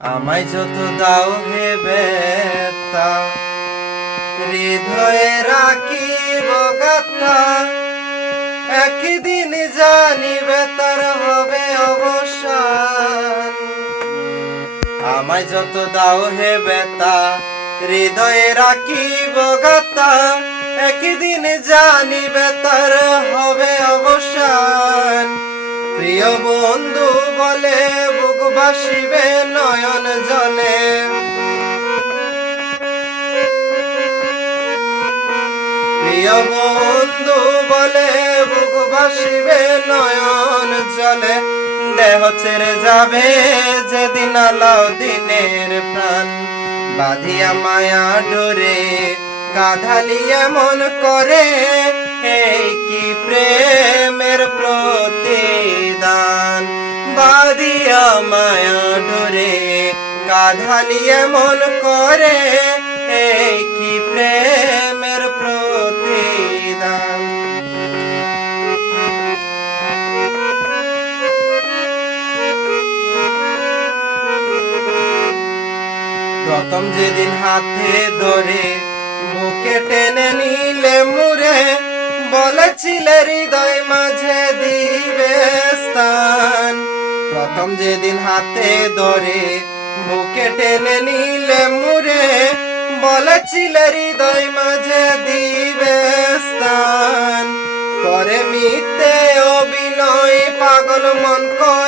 আমায় যত দাও হে বেতা, হৃদয়ে রাখিব গাথা। একদিন জানিবে তার হবে অবসান। আমায় যত দাও হে বেতা, হৃদয়ে রাখিব গাথা। একদিন জানিবে তার হবে অবসান। প্রিয় বন্ধু বলে বুক বাসিবে নয়ন প্রিয় বন্ধু বলে বুক বাসিবে নয়ন জলে দেহ ছেড়ে যাবে যেদিন আলাও দিনের প্রাণ। বাঁধিয়া মায়া ডোরে কাঁধালি এমন করে, এই কি প্রেমের প্রতিদান? বাঁধিয়া মায়া ডোরে কাঁধালি এমন করে, এই কি প্রেমের প্রথম যেদিন হাতে ধরে বুকে টেনে নিলে মুরে বলেছিলে হৃদয় মাঝে দিবে স্থান। প্রথম যেদিন হাতে ধরে বুকে টেনে নিলে মুরে বলেছিলে হৃদয় মাঝে দিবে স্থান। করে মিথ্যে অভিনয় পাগল মন করে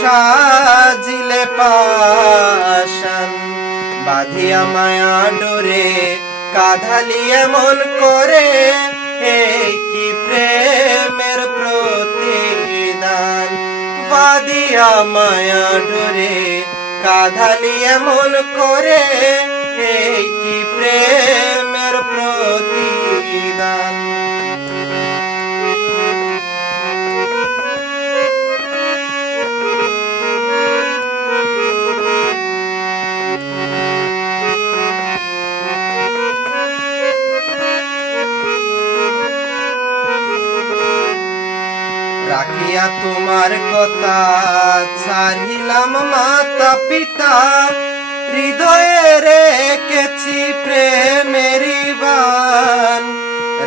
সাজিলে পাশান বাঁধিয়া মায়া ডোরে, কাঁধালি এমন করে এই কি প্রেমের প্রতিদান? বাঁধিয়া মায়া ডোরে, কাঁধালি এমন করে এই কি প্রেমের প্রতিদান রাখিয়া তোমার কথা ছাড়িলাম মাতা পিতা। হৃদয়ে রেখেছি প্রেমেরি বান।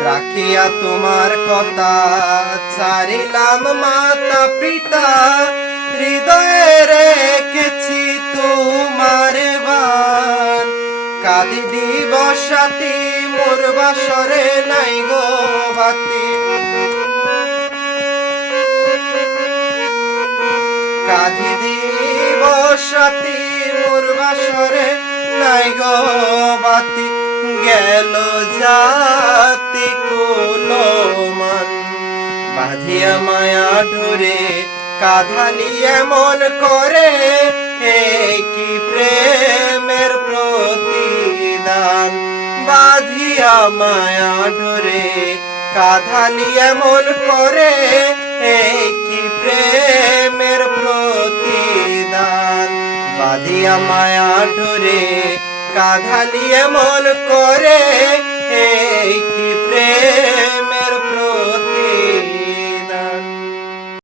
রাখিয়া তোমার কথা ছাড়িলাম মাতা পিতা। হৃদয়ে রেখেছি তোমার বান। কাদি দিবসাতি মোর বাসরে নাই গো বাতি। কাঁধি দিব সাথী মোর নাই গো বাতি, গেল জাতি কুলো মান বাঁধিয়া মায়া ডোরে কাঁধালি এমন করে কি প্রেমের প্রতিদান? বাঁধিয়া মায়া ডোরে কাঁধালি এমন করে কি প্রেমের বাঁধিয়া মায়া ধরে কাঁধা এমন মন এই কি প্রেম